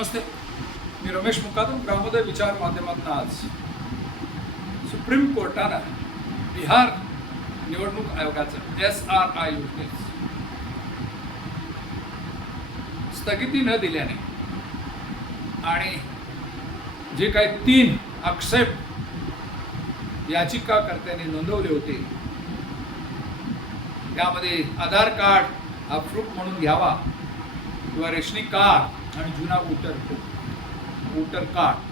नमस्ते. मी रमेश मुकादम ग्रामोदय विचार माध्यमातून आज सुप्रीम कोर्टानं बिहार निवडणूक आयोगाचं एस आर आय योजनेस स्थगिती न दिल्याने आणि जे काही तीन आक्षेप याचिकाकर्त्यांनी नोंदवले होते त्यामध्ये आधार कार्ड हा प्रूफ म्हणून घ्यावा किंवा रेशनिंग कार्ड आणि जुना वोटर वोटर कार्ड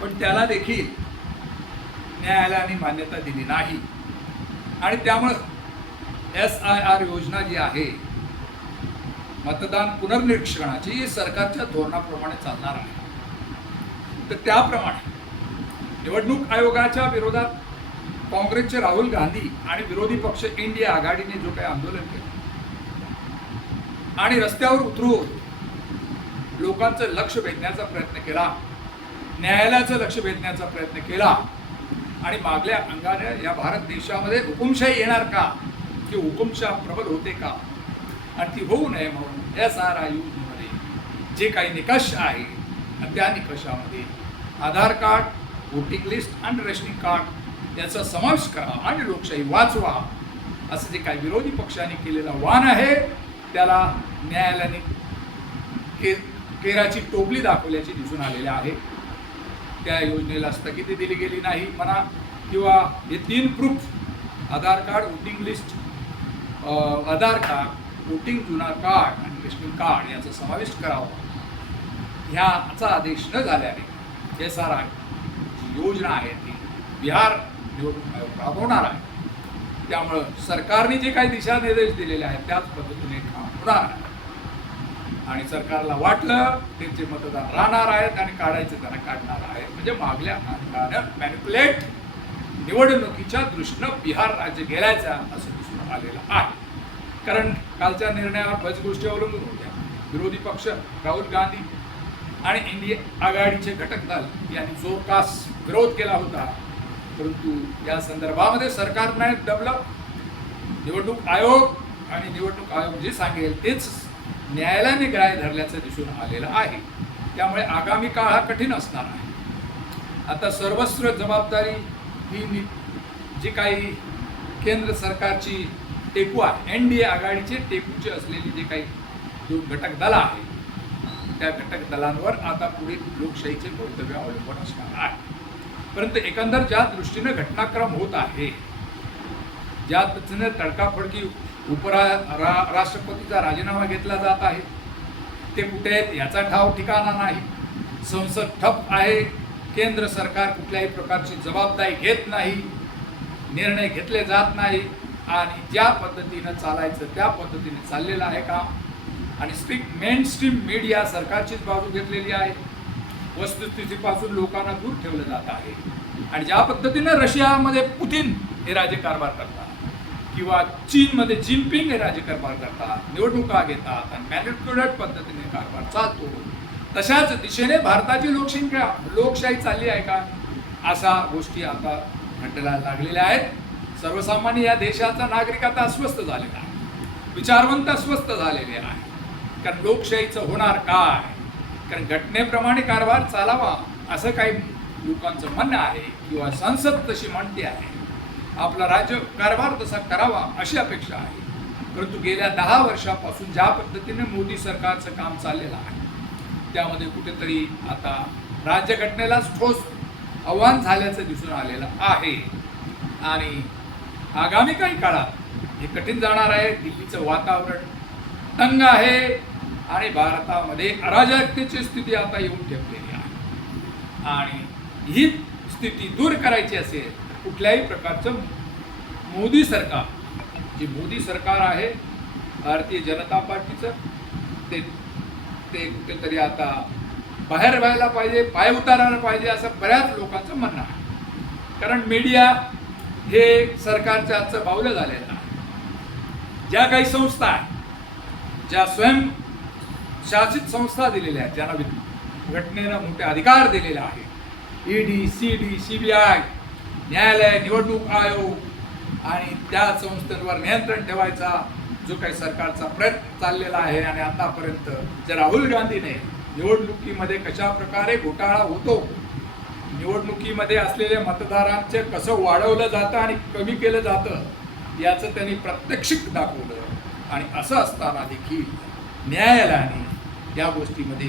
पण त्याला देखील न्यायालयाने मान्यता दिली नाही. आणि त्यामुळं एस आय आर योजना जी आहे मतदान पुनर्निरीक्षणाची ही सरकारच्या धोरणाप्रमाणे चालणार आहे. तर त्याप्रमाणे निवडणूक आयोगाच्या विरोधात काँग्रेसचे राहुल गांधी आणि विरोधी पक्ष इंडिया आघाडीने जो काही आंदोलन केलं आणि रस्त्यावर उतरून लोकांचं लक्ष वेधण्याचा प्रयत्न केला. न्यायालयाचं लक्ष वेधण्याचा प्रयत्न केला. आणि मागल्या अंगाने या भारत देशामध्ये हुकुमशाही येणार का? की हुकुमशाह प्रबल होते का? आणि ती होऊ नये म्हणून एस आर आयमध्ये जे काही निकष आहे त्या निकषामध्ये आधार कार्ड वोटिंग लिस्ट आणि रेशनिंग कार्ड याचा समावेश करा आणि लोकशाही वाचवा. असं जे काही विरोधी पक्षाने केलेलं वाण आहे त्याला न्यायालयाने के केराची टोपली दाखवल्याची दिसून आलेले आहे. त्या योजनेला स्थगिती दिली गेली नाही. म्हणा किंवा हे तीन proof Aadhaar card voting list Aadhaar card voting जुना कार्ड आणि रेशनिंग कार्ड याचा समावेश करावा. ह्याचा आदेश न झाल्याने एस आर आय जी योजना आहे ती बिहार निवडणूक आयोग राबवणार आहे. त्यामुळं सरकारने जे काही दिशानिर्देश दिलेले आहेत त्याच पद्धतीने काम होणार आहे. आणि सरकारला वाटलं त्यांचे मतदान राहणार आहेत आणि काढायचे त्यांना काढणार आहेत म्हणजे मागल्या अंगानं मॅनिप्युलेट निवडणुकीच्या दृष्टीनं बिहार राज्य गेल्याचा असं दिसून आलेलं आहे. कारण कालच्या निर्णयावर बच गोष्टी अवलंबून होत्या. विरोधी पक्ष राहुल गांधी आणि इंडिया आघाडीचे घटक दल यांनी जोरकास विरोध केला होता परंतु या संदर्भामध्ये सरकारने दबलं निवडणूक आयोग आणि निवडणूक आयोग जे सांगेल तेच न्यायालयाने ग्राह्य धरल्याचं दिसून आलेलं आहे. त्यामुळे आगामी काळ हा कठीण असणार आहे. आता सर्वस्व जबाबदारी ही नि- जी काही केंद्र सरकारची टेकू आहे एन डी ए आघाडीचे टेकूचे असलेली जे काही दोन घटक दल आहे त्या घटक दलांवर आता पुढे लोकशाहीचे कर्तव्य अवलंबून असणार आहे. परंतु एकंदर ज्या दृष्टीने घटनाक्रम होत आहे ज्या पद्धतीने तडकाफडकी उपरा रा राष्ट्रपतीचा राजीनामा घेतला जात आहे. ते कुठे आहेत याचा ठाव ठिकाणा नाही. संसद ठप आहे. केंद्र सरकार कुठल्याही प्रकारची जबाबदारी घेत नाही. निर्णय घेतले जात नाही. आणि ज्या पद्धतीनं चालायचं त्या पद्धतीने चाललेलं आहे का आणि स्ट्रिक मेन स्ट्रीम मीडिया सरकारचीच बाजू घेतलेली आहे. वस्तुस्थितीपासून लोकांना दूर ठेवलं जात आहे. आणि ज्या पद्धतीनं रशियामध्ये पुतीन हे राज्यकारभार करतात. किंवा चीनमध्ये जिनपिंग हे राज्यकारभार करतात निवडणुका घेतात आणि मॅनिप्युलेट पद्धतीने कारभार चालतो. तशाच दिशेने भारताची लोकसंख्या लोकशाही चालली आहे का? अशा गोष्टी आता घटायला लागलेल्या आहेत. सर्वसामान्य या देशाचा नागरिक आता अस्वस्थ झालेला आहे. विचारवंत अस्वस्थ झालेले आहे कारण लोकशाहीचं होणार काय? कारण घटनेप्रमाणे कारभार चालावा असं काही लोकांचं म्हणणं आहे किंवा संसद तशी म्हणते आहे. आपला राज्य कारभार तसा करावा अशी अपेक्षा आहे. परंतु गेल्या दहा वर्षापासून ज्या पद्धतीने मोदी सरकारचं काम चाललेलं आहे त्यामध्ये कुठेतरी आता राज्यघटनेलाच ठोस आव्हान झाल्याचं दिसून आलेलं आहे. आणि आगामी काही काळात हे कठीण जाणार आहे. दिल्लीचं वातावरण तंग आहे आणि भारतामध्ये अराजकतेची स्थिती आता येऊन ठेवलेली आहे. आणि ही स्थिती दूर करायची असेल कुठल्याही प्रकारचं मोदी सरकार जे मोदी सरकार आहे भारतीय जनता पार्टीचं ते ते कुठेतरी आता बाहेर व्हायला पाहिजे पाय उतारायला पाहिजे असं बऱ्याच लोकांचं म्हणणं आहे. कारण मीडिया हे सरकारचं आजचं बावलं झालेलं आहे. ज्या काही संस्था आहेत ज्या स्वयं शासित संस्था दिलेल्या आहेत ज्यांना वि- घटनेनं मोठे अधिकार दिलेले आहे ED C D C B I न्यायालय निवडणूक आयोग आणि त्या संस्थेवर नियंत्रण ठेवायचा जो काही सरकारचा प्रयत्न चाललेला आहे. आणि आतापर्यंत जे राहुल गांधीने निवडणुकीमध्ये कशा प्रकारे घोटाळा होतो निवडणुकीमध्ये असलेल्या मतदारांचे कसं वाढवलं जातं आणि कमी केलं जातं याचं त्यांनी प्रत्यक्षिक दाखवलं. आणि असं असताना देखील न्यायालयाने या गोष्टीमध्ये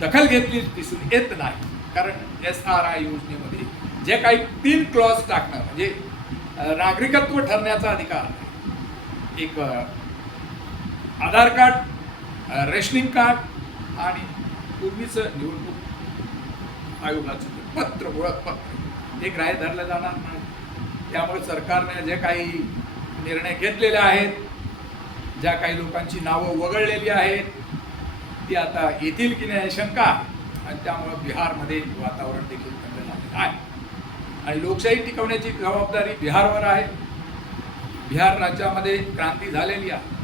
दखल घेतली दिसून येत नाही. कारण एस आर आय योजनेमध्ये जे काही तीन क्लॉज टाकणं म्हणजे नागरिकत्व ठरण्याचा अधिकार. एक आधार कार्ड रेशनिंग कार्ड आणि पूर्वीचं निवडणूक आयोगाचं पत्र ओळखपत्र हे ग्राह्य धरलं जाणार नाही. त्यामुळे सरकारने जे काही निर्णय घेतलेले आहेत ज्या काही लोकांची नावं वगळलेली आहेत ती आता येतील की नाही शंका आणि त्यामुळं बिहारमध्ये वातावरण देखील थंड झालेलं आहे. आणि लोकशाही टिकवण्याची जबाबदारी बिहारवर आहे. बिहार राज्यामध्ये क्रांती झालेली आहे.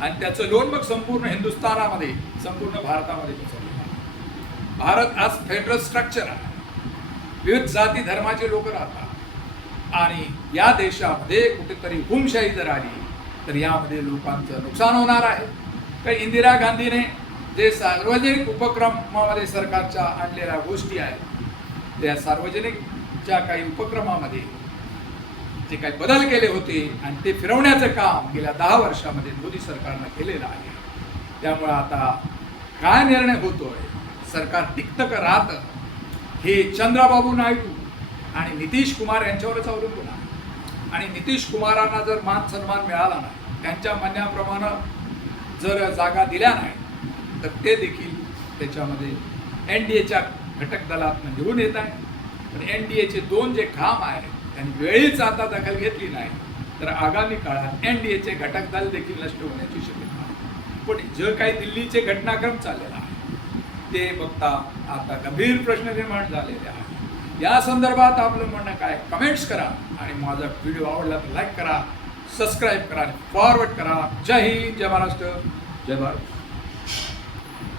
आणि त्याचं लोन मग संपूर्ण हिंदुस्थानामध्ये संपूर्ण भारतामध्ये पसरलेलं आहे. भारत आज फेडरल स्ट्रक्चर आहे. विविध जाती धर्माचे लोक राहतात. आणि या देशामध्ये कुठेतरी हुमशाही जर आली तर यामध्ये लोकांचं नुकसान होणार आहे. तर इंदिरा गांधीने जे सार्वजनिक उपक्रमामध्ये सरकारच्या आणलेल्या गोष्टी आहेत त्या सार्वजनिक ज्या काही उपक्रमामध्ये जे काही बदल केले होते आणि ते फिरवण्याचं काम गेल्या दहा वर्षामध्ये मोदी सरकारनं केलेलं आहे. त्यामुळं आता काय निर्णय होतोय सरकार टिकतं का राहतं हे चंद्राबाबू नायडू आणि नितीश कुमार यांच्यावरच अवलंबून आहे. आणि नितीश कुमारांना जर मान सन्मान मिळाला नाही त्यांच्या म्हणण्याप्रमाणे जर जागा दिल्या नाही तर ते देखील त्याच्यामध्ये एन डी एच्या घटक दलातनं निवडून येत आहे. पण एन डी एचे दोन जे खांब आहेत त्यांनी वेळीच आता दखल घेतली नाही. तर आगामी काळात एन डी एचे घटक दल देखील नष्ट होण्याची शक्यता आहे. पण जे काही दिल्लीचे घटनाक्रम चाललेला आहे ते बघता आता गंभीर प्रश्न निर्माण झालेले आहे या संदर्भात आपलं म्हणणं काय? कमेंट्स करा आणि माझा व्हिडिओ आवडला तर लाईक करा सबस्क्राईब करा आणि फॉरवर्ड करा. जय हिंद जय महाराष्ट्र. जय भारत.